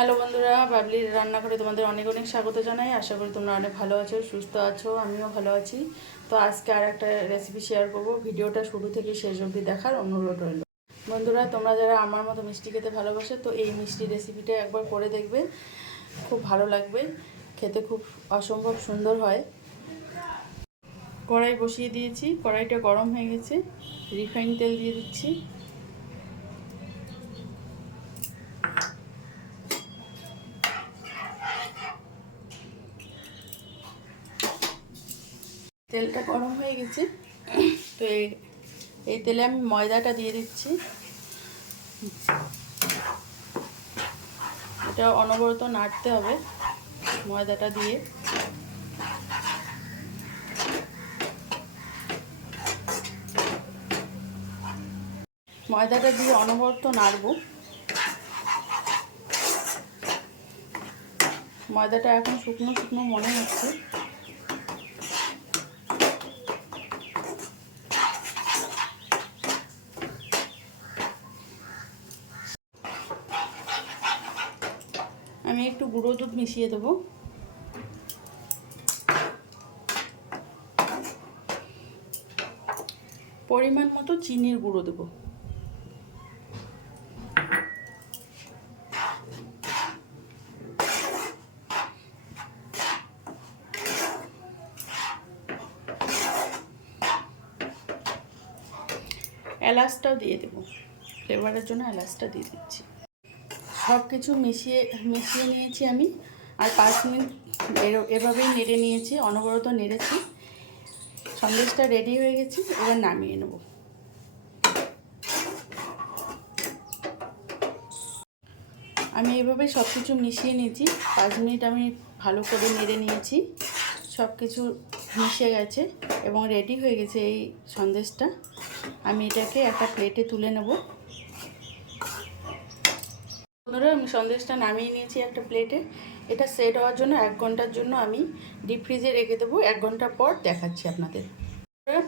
Hello বন্ধুরা, বাবলির রান্নাঘরে তোমাদের অনেক অনেক স্বাগত জানাই। আশা করি তোমরা অনেক ভালো আছো, সুস্থ আছো, আমিও ভালো আছি। তো আজকে আর একটা রেসিপি শেয়ার করবো। ভিডিওটা শুরু থেকে শেষ অবধি দেখার অনুরোধ রইল। বন্ধুরা, তোমরা যারা আমার মতো মিষ্টি খেতে ভালোবাসে তো এই মিষ্টি রেসিপিটা একবার করে দেখবে, খুব ভালো লাগবে। খেতে খুব অসম্ভব সুন্দর হয়। কড়াই বসিয়ে দিয়েছি, কড়াইটা গরম হয়ে গেছে। রিফাইন তেল দিয়ে দিচ্ছি। তেলটা গরম হয়ে গেছে, তো এই তেলে আমি ময়দাটা দিয়ে দিচ্ছি। এটা অনবরত নাড়তে হবে ময়দাটা দিয়ে। ময়দাটা দিয়ে অনবরত নাড়বো। ময়দাটা এখন শুকনো শুকনো মনে হচ্ছে। আমি একটু গুঁড়ো দুধ মিশিয়ে দেবো। পরিমাণ মতো চিনির গুঁড়ো দেবো। এলাচটাও দিয়ে দেবো, ফ্লেভারের জন্য এলাচটা দিয়ে দিচ্ছি। সব কিছু মিশিয়ে নিয়েছি আমি, আর 5 মিনিট এভাবেই নেড়ে নিয়েছি, অনবরত নেড়েছি। সন্দেশটা রেডি হয়ে গেছে, এবার নামিয়ে নেব। আমি এভাবেই সব কিছু মিশিয়ে নিয়েছি। 5 মিনিট আমি ভালো করে নেড়ে নিয়েছি, সব কিছু মিশে গেছে এবং রেডি হয়ে গেছে এই সন্দেশটা। আমি এটাকে একটা প্লেটে তুলে নেব। বন্ধুরা, আমি সন্দেশটা নামিয়ে নিয়েছি একটা প্লেটে। এটা সেট হওয়ার জন্য 1 ঘন্টার জন্য আমি ডিপ ফ্রিজে রেখে দেবো। 1 ঘন্টা পর দেখাচ্ছি আপনাদের।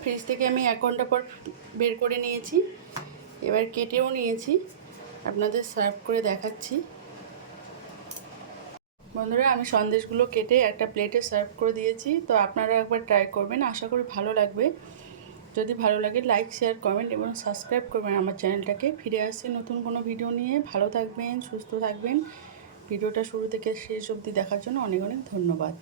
ফ্রিজ থেকে আমি 1 ঘন্টা পর বের করে নিয়েছি, এবার কেটেও নিয়েছি, আপনাদের সার্ভ করে দেখাচ্ছি। বন্ধুরা, আমি সন্দেশগুলো কেটে একটা প্লেটে সার্ভ করে দিয়েছি। তো আপনারা একবার ট্রাই করবেন, আশা করি ভালো লাগবে। যদি ভালো লাগে লাইক, শেয়ার, কমেন্ট এবং সাবস্ক্রাইব করবেন আমার চ্যানেলটাকে। ফিরে আসছি নতুন কোনো ভিডিও নিয়ে। ভালো থাকবেন, সুস্থ থাকবেন। ভিডিওটা শুরু থেকে শেষ অবধি দেখার জন্য অনেক অনেক ধন্যবাদ।